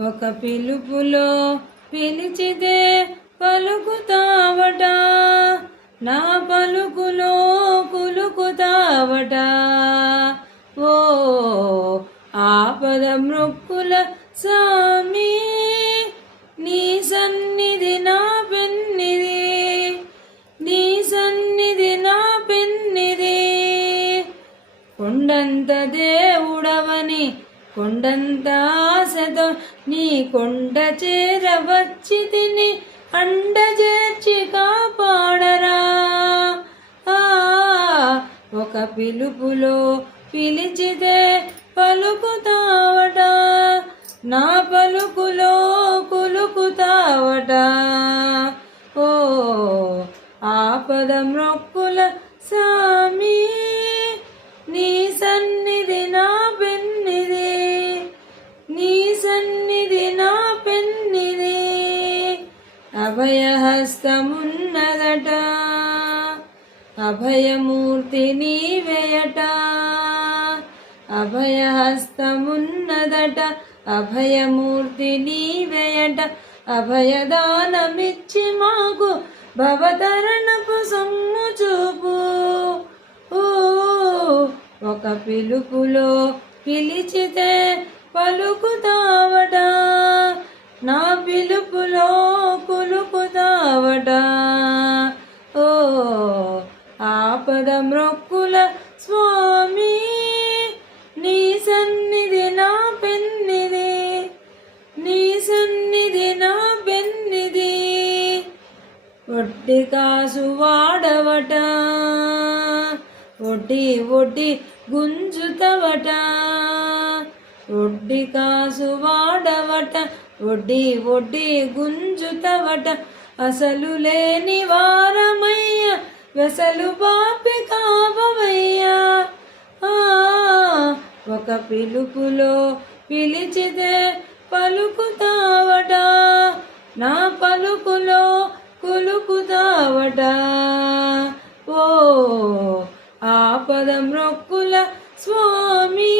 ఒక పిలుపులో పిలిచితే పలుకుతావట, నా పలుకులో కులుకుతావట. ఓ ఆపద మృక్కుల సామి, నీ సన్నిధి నా పెన్నిది, నీ సన్నిధి నా పెన్నిది. కొండంత దేవుడవని కొండంత ఆశతో నీ కొండ చేరవచ్చి తిని అండ చేర్చి కాపాడరా. ఒక పిలుపులో పిలిచితే పలుకుతావట, నా పలుకులో కులుకుతావట. ఓ ఆపద మ్రొక్కుల సామి, నీ సన్నిధి నా పెన్నిది, నీ సన్నిధి నా పెన్నిది. అభయహస్తమున్నదట, అభయమూర్తి నీవేయట. అభయహస్తమున్నదట, అభయమూర్తి నీవేయట. అభయదానమిచ్చి మాకు భవతరణపు సొమ్ము చూపు. ఒక పిలుపులో పిలిచితే పలుకుతావట, నా పిలుపులో కులుకుతావట. ఓ ఆపద మ్రొక్కుల స్వామి, నీ సన్నిధి నా పెన్నిది, నీ సన్నిధి నా పెన్నిది. వడ్డీ కాసు వాడవట, వడ్డీ వడ్డీ గుంజుతవట. వడ్డీ కాసు వాడవట, వడ్డీ వడ్డీ గుంజుతవట. అసలు లేని వారమయ్య, వెసలు బాపి కావవయ్యా. ఒక పిలుపులో పిలిచితే పలుకుతావట, నా పలుకులో కులుకుతావట. ఓ ఆపద మ్రొక్కుల స్వామి,